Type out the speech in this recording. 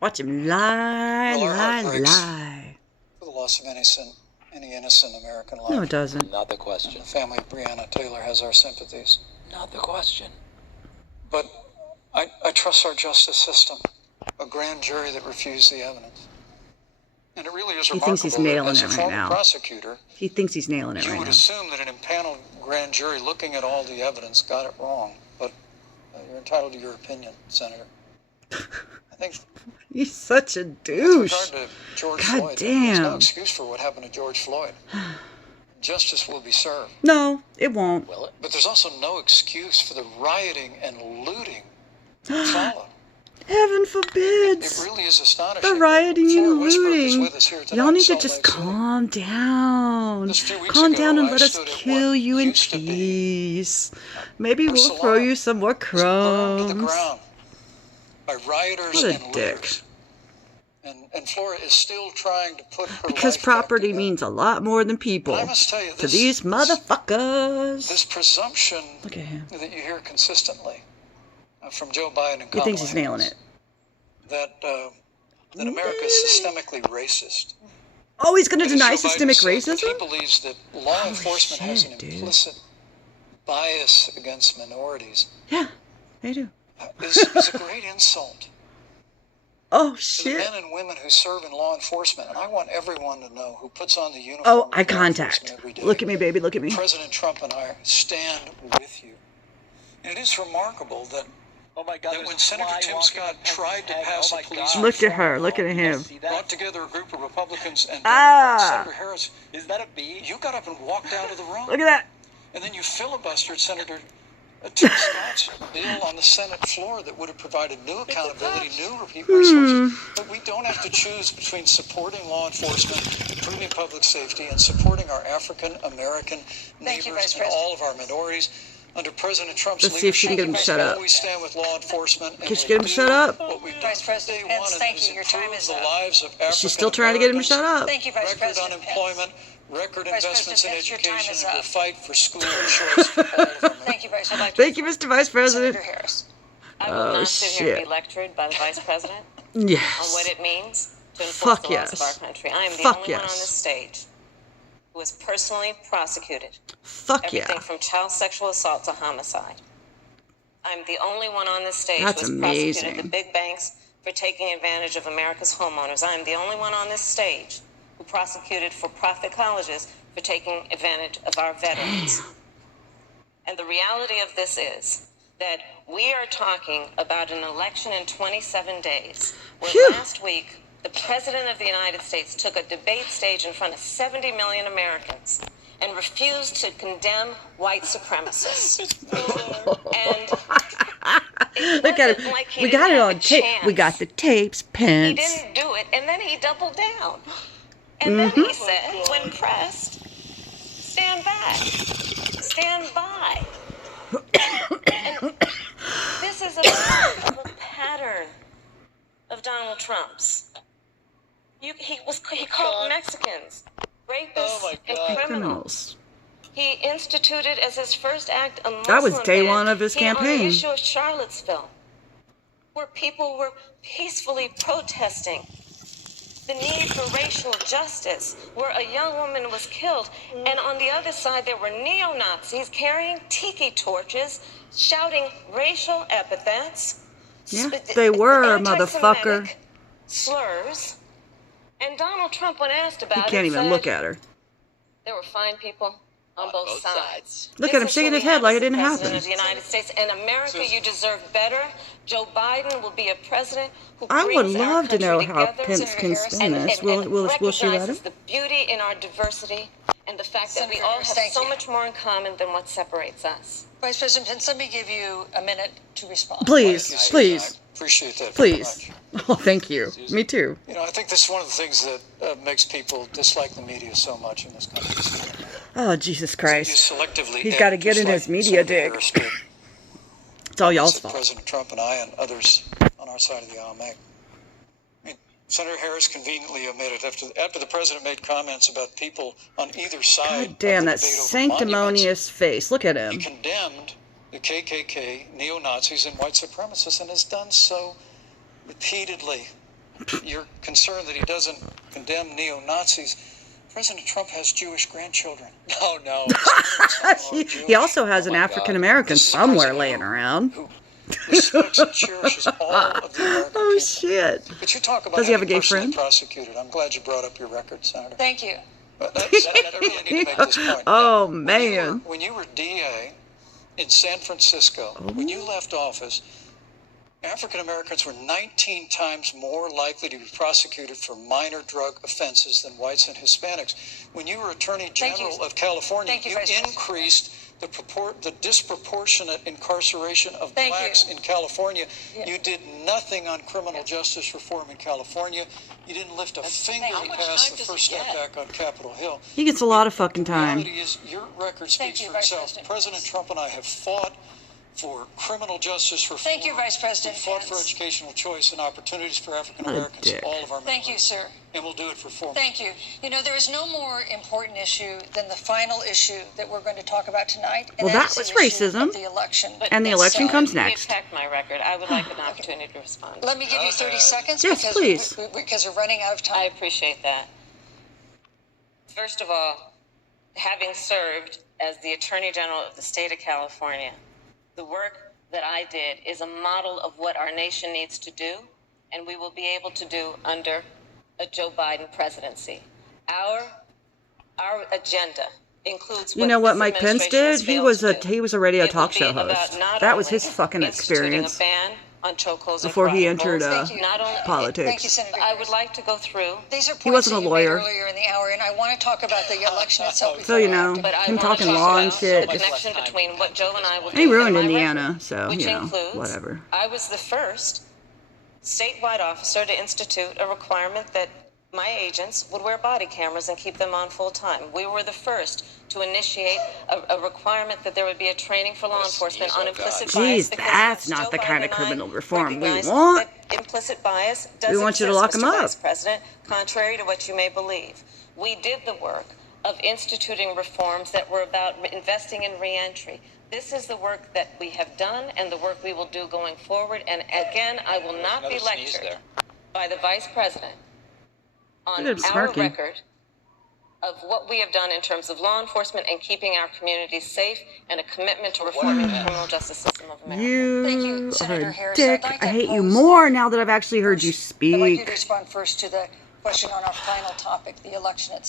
Watch him lie, Well, our heart lie, breaks lie. for the loss of any innocent American life. No, it doesn't. Not the question. The family of Breonna Taylor has our sympathies. Not the question. But I trust our justice system, a grand jury that refused the evidence. And it really is He remarkable thinks he's nailing that as it a right former now. prosecutor, He thinks he's nailing it you right would now. assume that an impaneled grand jury looking at all the evidence got it wrong. But you're entitled to your opinion, Senator. I think He's such a with douche. regard to George God Floyd, there's no damn. excuse for what happened to George Floyd. Justice will be served. No, it won't. Will it? But there's also no excuse for the rioting and looting that followed. Heaven It forbids. really is astonishing. The rioting Flora and Westbrook is looting. with us here tonight Y'all in need to Salt just Lake City. calm down. Just a few weeks Calm ago, down and I let us stood at kill what you in used to be peace. Maybe her we'll salon. throw you some more Was burned to the crumbs. ground by rioters What a and dick. looters. And Flora is still trying to put her Because life back property together. means a lot more than people. But I must tell you, To these motherfuckers. this presumption Look at him. that you hear consistently from Joe Biden and He Kamala thinks he's nailing Harris, it. that America is systemically racist. Oh, he's going to And deny as Joe Biden systemic said, that racism? He believes that law Holy enforcement has an shit, dude. implicit bias against minorities Yeah, they do. is a great insult Oh, to the shit. men and women who serve in law enforcement. And I want everyone to know who puts on the uniform Oh, of eye law contact. enforcement every day. Look at me, baby. Look at me. President Trump and I stand with you. And it is remarkable that Oh my God! that when Senator Tim Scott tried to pass a police Look at her. Look at him. brought together a group of Republicans and Ah. Democrats, Senator Harris, Is that a bee? you got up and walked out of the room. Look at that. And then you filibustered Senator Tim Scott's bill on the Senate floor that would have provided new accountability, new resources. But we don't have to choose between supporting law enforcement, improving public safety, and supporting our African American Thank you, neighbors Vice and all of our minorities. Under President Trump's Let's see if she can leadership, get him shut up. we stand with law enforment. And Can she we get him do shut up? What we've done Vice from President day Pence, one thank is you. Your time improve is the up. lives of African She's still trying to get him to shut up. Thank you, Vice Record President unemployment, record Vice investments in President Pence, your time education, is and we'll up. fight for school choice for all of America. Thank you, Vice. I'd like to Thank you, Mr. Vice President. Senator Harris. I will Oh, not sit here and shit. be lectured by the Vice President on what Yes. it means to enforce Fuck the laws yes. of our country. I am the Fuck only one on yes. this stage who was personally prosecuted. Fuck Everything yeah. from child sexual assault to homicide. I'm the only one on this stage That's who has amazing. prosecuted the big banks for taking advantage of America's homeowners. I'm the only one on this stage who prosecuted for-profit colleges for taking advantage of our veterans. And the reality of this is that we are talking about an election in 27 days, where Phew. last week the President of the United States took a debate stage in front of 70 million Americans and refused to condemn white supremacists. And it Look at wasn't him. like he We didn't got it have on a tape. We got chance. the tapes, He Pence. didn't do it, and then he doubled down. And then he said, when pressed, stand back, stand by. And this is a pattern of Donald Trump's. He called Mexicans rapists Oh my and God. criminals. Criminals. He instituted as his first act a Muslim That was day ban one of his on campaign. the issue of Charlottesville, where people were peacefully protesting the need for racial justice, where a young woman was killed. And on the other side, there were neo-Nazis carrying tiki torches, shouting racial epithets. Yeah, they were, anti-Semitic motherfucker. slurs. And Donald Trump, when asked about He it, can't even said look at her. there were fine people on both sides. Look This at him is shaking who his we head have like as it the didn't President happen. of the United States. In America, you deserve better. Joe Biden will be a president who I would brings our love to know country how together, Pence can Senator spin Harris, this. and Will she let recognizes him? the beauty in our diversity and the fact that we Senator all Harris, have thank so you. much more in common than what separates us. Vice President Pence, let me give you a minute to respond. Please, Thank you, please, Susan. I appreciate that very please. much. Oh, thank you. Me too. You know, I think this is one of the things that makes people dislike the media so much in this country. Oh, Jesus You Christ. selectively He's edit, gotta get just in his like media Senator dig. Harris did. It's all y'all's That fault. President Trump and I and others on our side of the aisle make. I mean, Senator Harris conveniently omitted after the president made comments about people on either side. God damn, of that the debate over sanctimonious face. Look at monuments. He him. condemned the KKK, neo-Nazis, and white supremacists, and has done so repeatedly you're concerned that he doesn't condemn neo-Nazis. President Trump has Jewish grandchildren. Oh no. He also has an my God. African American This is a somewhere president laying around. Who respects and cherishes all of the American Oh people. shit. But you talk about Does he have a having gay personally friend? prosecuted. I'm glad you brought up your record, Senator. Thank you. But I really need to make this point. Oh When you man. were DA in San Francisco, when you left office, African Americans were 19 times more likely to be prosecuted for minor drug offenses than whites and Hispanics. When you were Attorney Thank you. General of California, Thank you, you Vice President. increased the disproportionate incarceration of Thank blacks you. in California. Yeah. You did nothing on criminal justice reform in California. You didn't lift a finger how to much pass time the does first he step get? back on Capitol Hill. He gets a lot of fucking The time. reality is, your record Thank speaks you, for Vice itself. President President Pence. Trump and I have fought for criminal justice reform. Thank you, Vice President We fought for Pence. educational choice and opportunities for African What a Americans in dick. all of our Thank you, members. sir. And we'll do it for 4 Thank you. You know, there is no more important issue than the final issue that we're going to talk about tonight. And Well, that is the was issue racism. of the election. And the election comes You next. attacked my record. I would like an opportunity to respond. Let me give you 30 seconds Yes, because, please. because we're running out of I time. appreciate that. First of all, having served as the Attorney General of the state of California, the work that I did is a model of what our nation needs to do, and we will be able to do under a Joe Biden presidency. Our agenda includes You know what Mike Pence administration has did? He failed was to a do. he was a radio It will talk be show about host. not That was only his fucking instituting experience a ban on chokeholds and before he fraud entered holds. Thank you. Not only Thank you, politics. Senator. I would like to go through. These are points He wasn't that a you lawyer. made earlier in the hour, and I want to talk about the election itself. So before you I know, have to- But I him wanna talking talk law and about shit. the Just, connection between what Joe and I will do. he ruined and my Indiana, record, so which you know, includes, whatever. I was the first statewide officer to institute a requirement that my agents would wear body cameras and keep them on full time. We were the first to initiate a requirement that there would be a training for law enforcement on implicit bias. Jeez, because that's Joe not the Biden kind of and I criminal reform we recognize want. that implicit bias does We want you to exist, lock 'em Mr. up. Vice President, contrary to what you may believe. We did the work of instituting reforms that were about investing in reentry. This is the work that we have done and the work we will do going forward. And again, I will not be Another sneeze lectured there. by the Vice President on Look at him our smirking. record of what we have done in terms of law enforcement and keeping our communities safe and a commitment to reforming the criminal justice system of America. Thank you, You are Senator a Harris. dick. I'd like to I hate you pose- more now that I've actually heard you I'd like you to speak. respond first to the question on our final topic, the election itself.